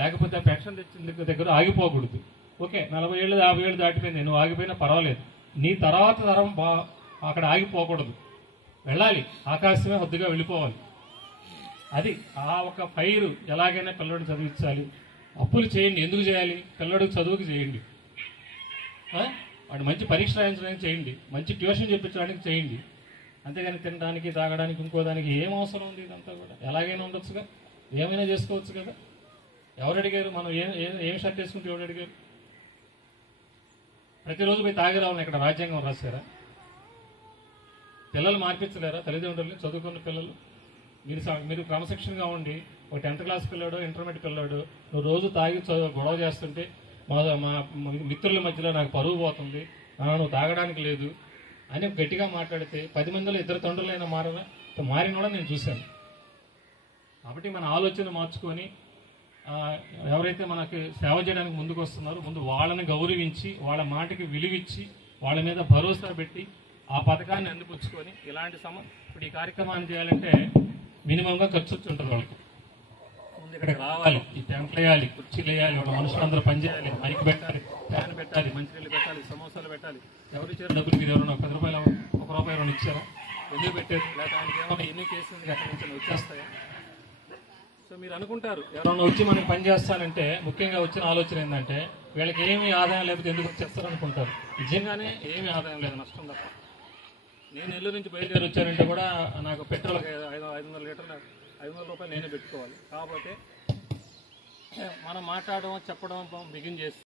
లేకపోతే పెన్షన్ తెచ్చిన దగ్గర ఆగిపోకూడదు. ఓకే, 40 ఏళ్ళు 50 ఏళ్ళు దాటిపోయింది, నువ్వు ఆగిపోయినా పర్వాలేదు, నీ తర్వాత తరం అక్కడ ఆగిపోకూడదు, వెళ్ళాలి, ఆకాశమే హద్దుగా వెళ్ళిపోవాలి. అది ఆ ఒక ఫైర్. ఎలాగైనా పిల్లడిని చదివించాలి. అప్పులు చేయండి, ఎందుకు చేయాలి? పిల్లడికి చదువుకి చేయండి, వాడు మంచి పరీక్ష రాయించడానికి చేయండి, మంచి ట్యూషన్ చెప్పించడానికి చేయండి. అంతేగాని తినడానికి తాగడానికి ఇంకో దానికి ఏం అవసరం ఉంది? ఇదంతా కూడా ఎలాగైనా ఉండొచ్చుగా, ఏమైనా చేసుకోవచ్చు కదా. ఎవరు అడిగారు? మనం ఏం షర్ట్ వేసుకుంటే ఎవరు అడిగారు? ప్రతిరోజు పోయి తాగి రావాలని ఇక్కడ రాజ్యాంగం రాశారా? పిల్లలు మార్పించలేరా? తల్లిదండ్రులు చదువుకున్న పిల్లలు మీరు క్రమశిక్షణగా ఉండి ఒక 10th క్లాస్ పిల్లాడు, ఇంటర్మీడియట్ పిల్లాడు నువ్వు రోజు తాగి గొడవ చేస్తుంటే మా మిత్రుల మధ్యలో నాకు పరువు పోతుంది, నువ్వు తాగడానికి లేదు అని గట్టిగా మాట్లాడితే 10 మందిలో 2 తండ్రులైనా మారదా? మారిన కూడా నేను చూశాను. కాబట్టి మన ఆలోచన మార్చుకొని ఎవరైతే మనకి సేవ చేయడానికి ముందుకు వస్తున్నారో ముందు వాళ్ళని గౌరవించి, వాళ్ళ మాటకి విలువిచ్చి, వాళ్ళ మీద భరోసా పెట్టి ఆ పథకాన్ని అందిపుచ్చుకొని ఇలాంటి ఇప్పుడు ఈ కార్యక్రమాన్ని చేయాలంటే మినిమంగా ఖర్చు వచ్చి ఉంటుంది వాళ్ళకి. ముందు ఇక్కడికి రావాలి, ఈ టెంట్లు వేయాలి, కుర్చీలు వేయాలి, వాళ్ళ మనుషులందరూ పనిచేయాలి, మైక్ పెట్టాలి, ఫ్యాన్ పెట్టాలి, మంచినీళ్ళు పెట్టాలి, సమోసాలు పెట్టాలి. ఎవరు ఇచ్చారు డబ్బులు? మీరు ఎవరైనా 10 రూపాయలు 1 రూపాయి ఎవరైనా ఇచ్చారా? ఎందుకు పెట్టారు? లేకపోతే ఆయనకి ఏమైనా ఎన్ని కేసులు అక్కడి నుంచి వచ్చేస్తాయా? సో మీరు అనుకుంటారు ఎవరైనా వచ్చి మనకి పని చేస్తానంటే ముఖ్యంగా వచ్చిన ఆలోచన ఏంటంటే వీళ్ళకి ఏమీ ఆదాయం లేకపోతే ఎందుకు వచ్చేస్తారు అనుకుంటారు. నిజంగానే ఏమీ ఆదాయం లేదు, నష్టం తప్ప. నేను నెల్లూరు నుంచి బయలుదేరి వచ్చానంటే కూడా నాకు పెట్రోల్కి 500 లీటర్లు 500 రూపాయలు నేనే పెట్టుకోవాలి. కాకపోతే మనం మాట్లాడడం చెప్పడం బిగిన్ చేసి